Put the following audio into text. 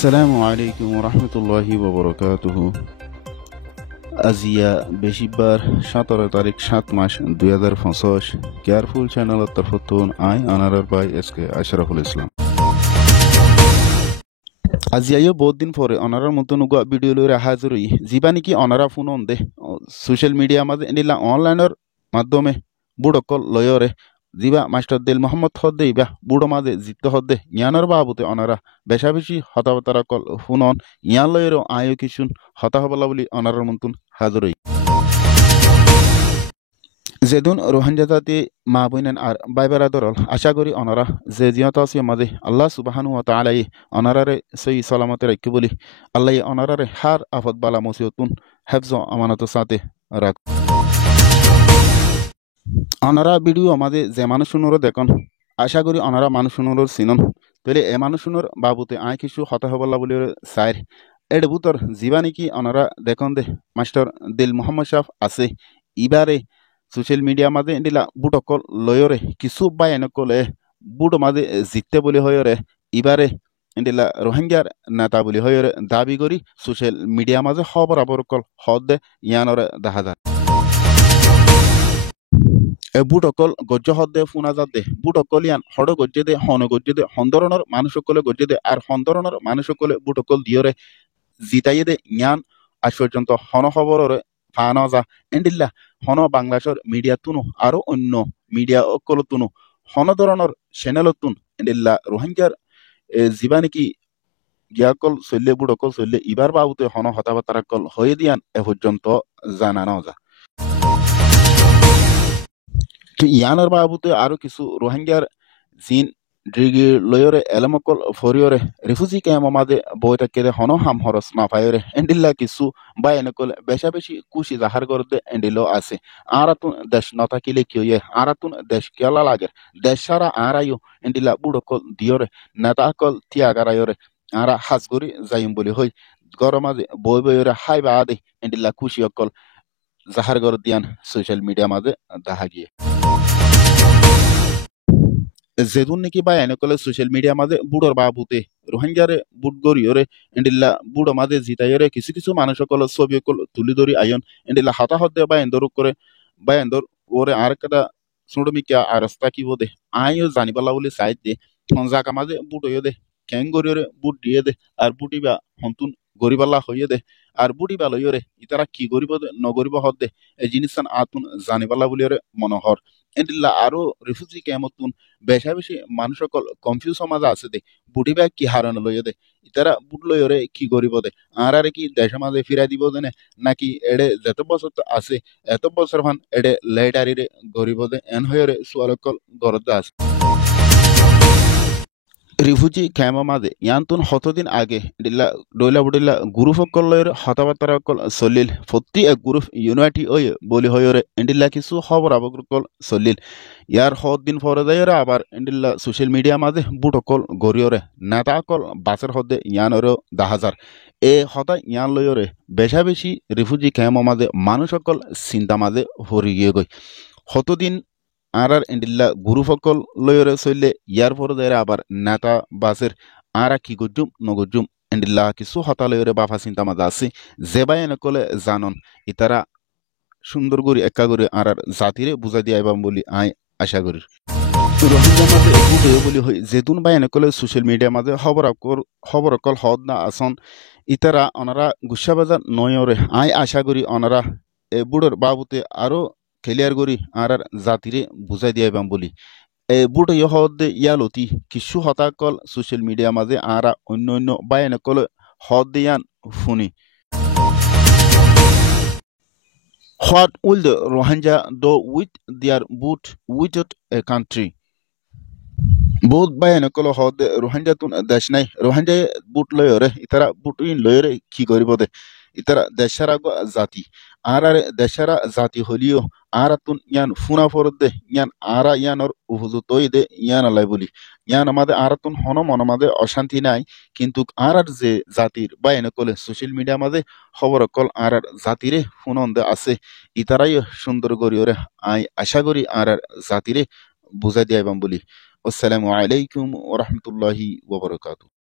আসসালামু আলাইকুম রহমতুল্লাহি ওবরকাতুহু। আজিয়া বেশিবার 17 তারিখ 7 মাস 2025 কেয়ারফুল চ্যানেল তরফতুন আই আনারার বাই এসকে আশরাফুল ইসলাম। আজিয়াও বহুত দিন পরে অনারার মতন উগা ভিডিও লইরে হাজির হই যিবা নাকি অনারা ফোন অন দে সোশ্যাল মিডিয়া মাঝে এনিলা অনলাইনের মাধ্যমে বুড়কল লয়রে যিবা মাস্টার দিল মোহাম্মদ হদ্দে ইবা বুড়ো মাঝে জিততে হদ্দে ইয়ানোর বাবুতে অনারা বেশা বেশি হতাবতারা কল ফোন অন ইয়ান লয়েরও আয়ো কিছুন হতা হবলা বলি অনারার মতন হাজির হই। যেদিন রোহিঙ্গা জাতি মা বইনেন আর বাইবেরা দরল আশা করি অনারা যে জিয়ত আছে মাঝে আল্লাহ সুবাহানু তালাই অনারারে সই সালামতে রাখি বলি আল্লাহ অনারারে হার আফত বালা মুসিবতুন হেফজ আমানত সাথে রাখ। অনারা ভিডিও আমাদের যে মানুষ শুনোর দেখুন আশা করি অনারা মানুষ শুনোর চিনন তাহলে এ মানুষ শুনোর বাবুতে আয় কিছু হতা হবল্লা বলি চাই এর বুতর যিবা নাকি অনারা দেখুন দে মাস্টার দিল মোহাম্মদ শাহ আছে ইবারে সোশ্যাল মিডিয়া মাঝে এদিলা বুটকল লয়রে কিছু বাই এনেকলে বুট মাঝে জিততে বলি হয়রে ইবারে এদিলা রোহিঙ্গার নেতা বলি হয়রে দাবি করি সোশ্যাল মিডিয়া মাঝে খবর আবরকল হদ দে ইয়ানরে দেখা যায়। বুটকল গজ্জ হদ্দে ফুনা যাদে বুটকল ইয়ান হড় গজ্জে দে হন গজ্জে দে হন্দরণর মানুষ সকলে গজ্জে দে আর হন্দরণর মানুষ সকলে বুটকল দিয়রে জিতাইয়ে দে ইয়ান আজ পর্যন্ত হন খবররে ফানো যা এন্ডিল্লা হন বাংলাদেশের মিডিয়া তুনু আরো অন্য মিডিয়া অকল তুনু হন ধরনের চ্যানেল তুন এন্ডিল্লা রোহিঙ্গার যিবা নাকি গিয়াকল চললে বুটকল চললে ইবার বাবুতে হন হতাবার্তা কল হয়ে দিয়ান এ পর্যন্ত জানানো যা। তো ইয়ানোর বাবুতে আরো কিছু রোহিঙ্গার জিন ড্রিগি লয়রে এলমকল ফরিয়রে রিফুজি ক্যাম্প মাদে বইটা কেড়ে হন হাম হরস না পায়রে এন্ডিল্লা কিছু বা এনেকল বেশা বেশি কুশি জাহার করতে এন্ডিলো আছে আরাতুন দেশ নতাকিলে কিয়ে আরাতুন দেশ কেলা লাগে দেশ সারা আরায়ু এন্ডিল্লা বুড়কল দিয়রে নেতাকল তিয়াগারায়রে আরা হাজগরি যাইম বলি হই গরমাজে বই বইরে হাই বা আদে এন্ডিল্লা কুশি অকল জাহার কর দিয়ান সোশ্যাল মিডিয়া মাঝে দেখা গিয়ে যেদুন নাকি বা এনেকলে সোশ্যাল মিডিয়া মাঝে বুড়োর বাবুতে রোহিঙ্গারে বুট গরিয়রে এন্ডিল্লা বুড়ো মাঝে জিতাইরে কিছু কিছু মানুষ সকল ছবি অকল তুলি ধরি আয়ন এন্ডিল্লা হাতা হদ্দে বা এন্দর করে বা এন্দর ওরে আর একটা সুড়মিকা আর রাস্তা কি বোধে আইও জানিবালা বলে সাইড দে জাকা মাঝে বুট হইয়ে দে ক্যাং গরিয়রে বুট দিয়ে দে আর বুটিবা হন্তুন গরিবাল্লা হইয়ে দে আর বুটিবা লইয়রে ইতারা কি গরিব নগরিব হদ্দে এই জিনিস আতুন জানিবালা বলিয়রে মনোহর এন্ডিল্লা আরো রিফিউজি ক্যামতুন বেশা বেশি মানুষ সকল কনফিউজ সমাজ আছে দে বুটি ব্যাগ কি হারানো লইয়া দে ইতারা বুট লইরে কি করিব দে আর আরে কি দেশ মাঝে ফিরাই দিব দেনে নাকি এডে যত বছর তো আছে এত বছর ভান এডে লেটারিরে গরিব দে এন হইরে সুয়ালকল গরদ আছে। রিফুজি ক্যাম্প মাঝে ইয়ান্তুন হতদিন আগে ডিল্লা ডইলা বুডিল্লা গ্রুপ অকলের হতাবার্তা অকল চলিল প্রতি এক গ্রুপ ইউনাইটি ওই বলি হয়রে এন্ডিল্লা কিছু খবর আবকল চলিল ইয়ার দিন পরে যাইরে আবার এন্ডিল্লা সোশ্যাল মিডিয়া মাঝে বুট অকল গরিয়রে নেতা অকল বাসের হদে ইয়ানরও 10,000 এ হতা ইয়ান লইরে বেশা বেশি রিফুজি ক্যাম্প মাঝে মানুষ অকল চিন্তা মাঝে হরি গিয়ে গই হতদিন আর আর এন্ডিল্লা গুরু ফকল লয়রে চললে ইয়ার পর যাইরা আবার নেতা বাসের আরা কি গজ্জুম নগজ্জুম এন্ডিল্লা কিছু হতা লয়রে বাফা চিন্তা মাঝে আছে যেবাই এনেকলে জানন ইতারা সুন্দর করে একা করে আর আর জাতিরে বুঝাই দিয়ে আইবাম বলি আই আশা করি। রোহিঙ্গা মাঝে বুঝে বলি হই যেতুন বাই এনেকলে সোশ্যাল মিডিয়া মাঝে খবর অকল হদ না আসন ইতারা অনারা গুসা বাজার নয়রে আই আশা করি অনারা এ বুড়োর বাবুতে আরো ক্লিয়ার করি আর আর জাতিরে বুঝাই দিয়াইবাম বলি এ বুড়ো হদে ইয়ালতি কিছু হতাকল সোশ্যাল মিডিয়া মাঝে আরা অন্য অন্য বাই এনেকলে হদ দিয়ান শুনি। What will the Rohingya do with their boot without a country? বহুত বাই এনেকল হদ রোহিঙ্গা তুন দেশ নাই রোহিঙ্গা বুট লয়রে ইতারা বুট ইন লয়রে কি করিব দে ইতারা দেশারা জাতি আর আর দেশারা জাতি হলিও আর তুন ইয়ান ফুনা ফরদ দে ইয়ান আরা ইয়ানর উপযুক্ত ওই দে ইয়ান আলাই বলি ইয়ান আমাদের আর তুন হন মন মাঝে অশান্তি নাই কিন্তু আর আর যে জাতির বা এনেকলে সোশ্যাল মিডিয়া মাঝে খবর কল আর আর জাতিরে ফুনন দে আছে ইতারাই সুন্দর করিওরে আই আশা করি আর আর জাতিরে বুঝাই দিয়াইবাম বলি। আসসালামু আলাইকুম ওয়া রাহমাতুল্লাহি ওয়া বারাকাতুহু।